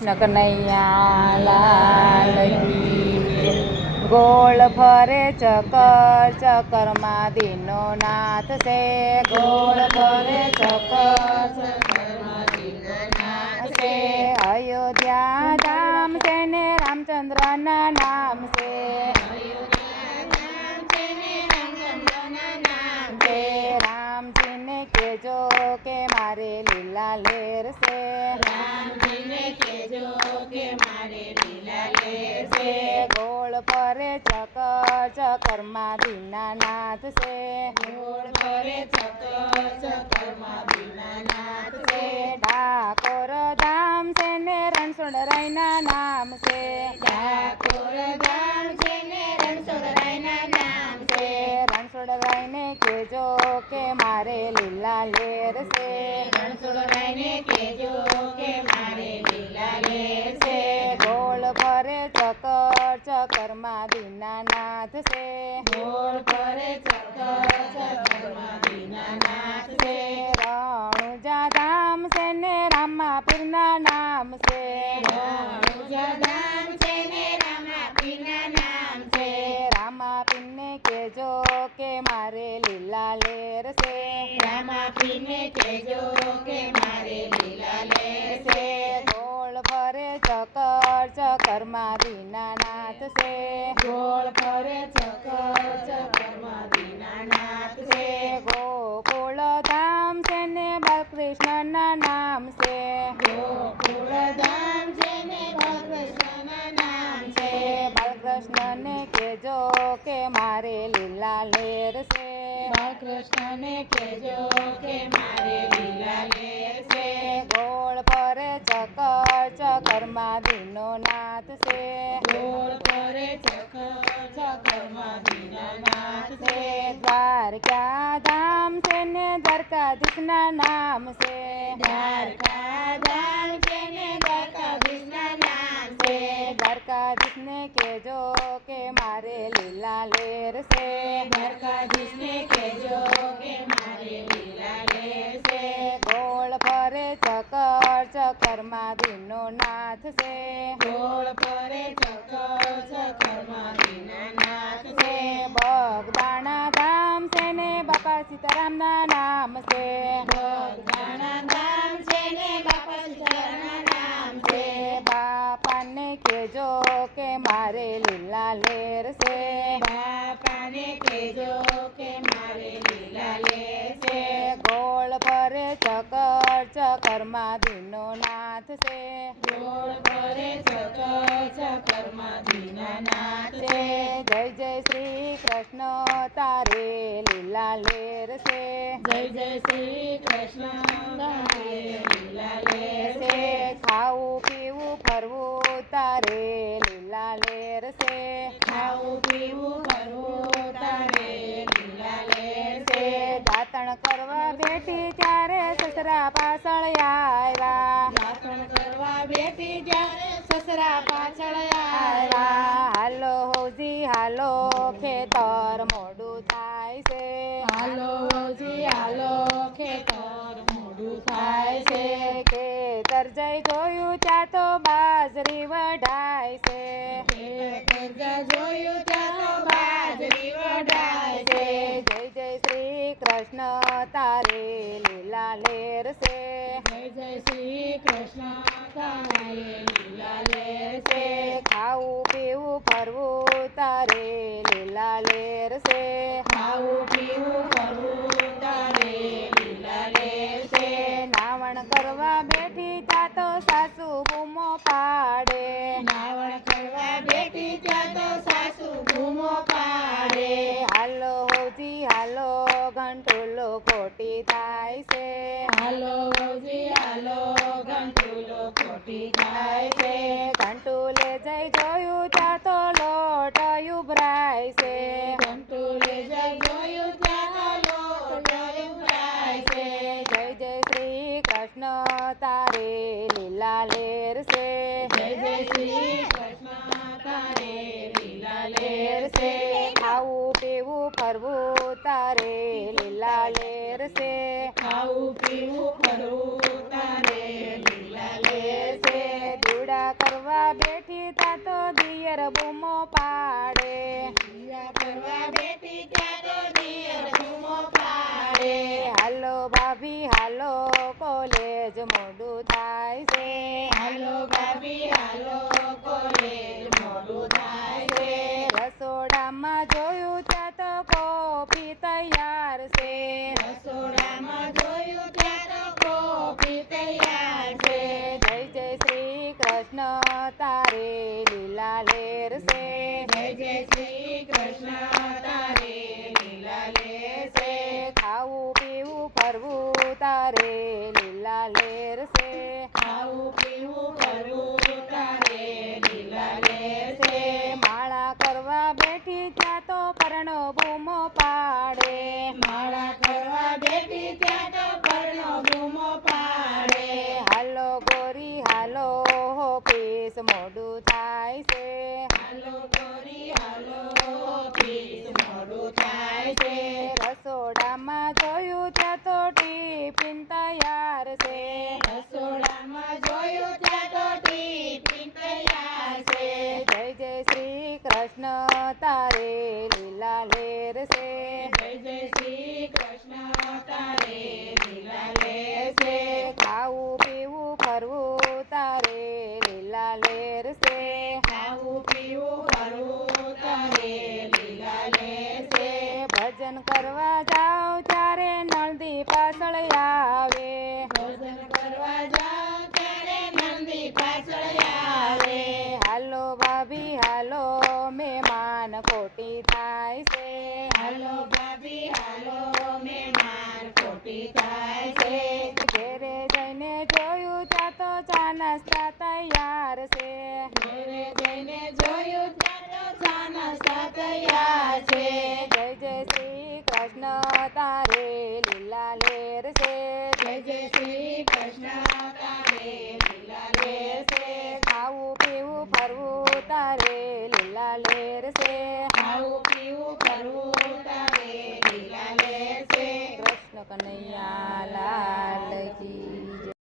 કનૈયા લાલ કી જય. ગોળ ફરે ચકર ચકરમાં દીનો નાથ છે. ગોળ ફરે ચકર ચકરમાં દીનો નાથ છે. અયોધ્યા ધામ છે ને રામચંદ્રના નામ છે. રામજીને કેજો કે મારે લીલા લેર છે. રામજીને કેજો કે મારે લીલા લેર છે. ગોળ ફરે ચકર ચકરમાં દીનાનાથ છે. ગોળ ફરે ચકર ચકરમાં દીનાનાથ છે. ડાકોર ધામ છે ને રણછોડરાયના નામ છે. ડાકોર ધામ છે ને રણછોડરાયના નામ છે. રણછોડરાયને કેજો કે મારે લીલા લેર છે. રણછોડરાયને કેજો કે મારે લીલા લેર છે. ગોળ ફરે ચકર ચકરમાં દીનાનાથ છે. ગોળ ફરે ચકર ચકરમાં દીનાનાથ છે. રણુજા ધામ છે ને રામા પીરના નામ છે. રણુજા ધામ છે ને રામા પીરના નામ છે. રામા પીરને કેજો કે મારે લીલા લેર છે. રામા પીરને કેજો કે મારે લીલા લેર છે. ગોળ ફરે ચકર ચકરમાં દીનાનાથ છે. ગોળ ફરે ચકર ચકરમાં દીનાનાથ છે. ગોકુળ ધામ છે ને બાલકૃષ્ણના નામ છે. ગોકુળ ધામ છે ને બાલકૃષ્ણના નામ છે. બાલકૃષ્ણને કેજો કે મારે લીલા લેર છે. બાલકૃષ્ણને કેજો કે મારે લીલા લેર છે. ગોળ ફરે ચકર ચકરમાં દીનો નાથ છે. ગોળ ફરે ચકર ચકરમાં દીનાનાથ છે. દ્વારકા ધામ છે ને દ્વારકાધીશના નામ છે. દ્વારકા ધામ છે ને દ્વારકાધીશના નામ છે. દ્વારકાધીશને કેજો કે મારે લીલા લેર છે. દ્વારકાધીશને કેજો કે મારે લીલા લેર છે. ગોળ ફરે ચકર ચકરમાં દીનો નાથ છે. ગોળ ફરે ચકર ચકરમાં દીનાનાથ છે. બગદાણા ધામ છે ને બાપા સીતારામના નામ છે. બગદાણા ધામ છે ને બાપા સીતારામના નામ છે. બાપાને કેજો કે મારે લીલા લેર છે. બાપાને કેજો કે મારે લીલા લેર છે. ગોળ ફરે ચકર ચકરમાં દીનો નાથ છે. ગોળ ફરે ચકર ચકરમાં દીનાનાથ છે. જય જય શ્રી કૃષ્ણ તારે લીલા લેર છે. જય જય શ્રી કૃષ્ણ તારે લીલા લેર છે. ખાવું પીવું ફરવું તારે લીલા લેર છે. ખાવું પીવું ફરવું તારે લીલા લેર છે. દાતણ કરવા બેઠી ત્યારે સસરા પાછળ આવ્યા. દાતણ કરવા બેઠી ત્યારે સસરા પાછળ આવ્યા. હાલો હોજી હાલો ખેતર મોડું થાય છે. હાલો જી હાલો ખેતર મોડું થાય છે. ખેતર જઈ જોયું ત્યાં તો બાજરી વઢાય છે. ખેતર જોયું ત્યાં તો બાજરી વઢાય છે. જય જય શ્રી કૃષ્ણ તારે લીલા લેર છે. જય જય શ્રી કૃષ્ણ તારે લીલા લેર છે. ખાવું પીવું ફરવું તારે લીલા લેર છે. ખાવું પીવું ફરવું તારે લીલા લેર છે. નાવણ કરવા બેઠી ત્યાં તો સાસુ બૂમો પાડે. નાવણ કરવા બેઠી ત્યાં તો સાસુ બૂમો પાડે. હાલો હોજી હાલો ઘંટુલો ખોટી થાય છે. હાલો જી હાલો ઘંટુલો ખોટી થાય છે. ઘંટુલે જઈ જોયું ત્યાં તો લોટ ઉભરાય છે. ઘંટુલે જઈ જોયું ત્યાં તો લોટ ઉભરાય છે. જય જય શ્રી કૃષ્ણ તારે લીલા લેર છે. જય જય શ્રી કૃષ્ણ તારે લીલા લેર છે. ખાવું પીવું ફરવું તારે લીલા લેર છે. ખાવું પીવું ફરવું તારે લીલા લેર છે. દીવડા ભરવા બેઠી તા તો દિયર બૂમો પાડે દીવા ભરવા બેઠી ત્યાં તો દિયર બૂમો પાડે હાલો ભાભી હાલો કોલેજ મોડું થાય છે હાલો ભાભી હાલો કોલેજ મોડું થાય છે રસોડામાં જોયું ત્યાં તો કોફી તૈયાર છે રસોડામાં જોયું ત્યાં તો કોફી તૈયાર છે જય જય શ્રી કૃષ્ણ તારે લીલા લેર છે જય જય શ્રી કૃષ્ણ તારે લીલા લેર છે ખાવું પીવું ફરવું તારે લીલા લેર છે ખાવું પીવું કરવું તારે લીલા લેર છે માળા કરવા બેઠી ત્યાં તો પરણો બૂમો પાડે માળા કરવા બેઠી ત્યાં તો પરણો બૂમો પાડે હાલો ગોરી હાલો ઓફિસ મોડું થાય છે હાલો ગોરી હાલો ઓફિસ મોડું થાય છે રસોડામાં જોયું ત્યાં તો ટિફિન તૈયાર છે રસોડામાં જોયું ત્યાં તો ટિફિન તૈયાર છે જય જય શ્રી કૃષ્ણ તારે લીલા લેર છે જય જય શ્રી કૃષ્ણ તારે લીલા લેર છે ખાવું પીવું ફરવું તારે લીલા લેર છે ખાવું પીવું કરવું તારે લીલા લેર છે ભજન કરવા જાઓ ત્યારે નળદી પાછળ આવે ભોજન કરવા જાઓ ત્યારે નંદી પાછળ આવે હાલો ભાભી હાલો મહેમાન ખોટી થાય છે હાલો ભાભી હાલો મહેમાન ખોટી થાય છે ઘેરે જઈને જોયું ત્યાં તો ચા નાસ્તા તૈયાર છે ઘરે જઈને જોયું ત્યાં તો ચા નાસ્તા તૈયાર છે જય જય શ્રી કૃષ્ણ તારે લીલા લેર છે જય જય શ્રી કૃષ્ણ તારે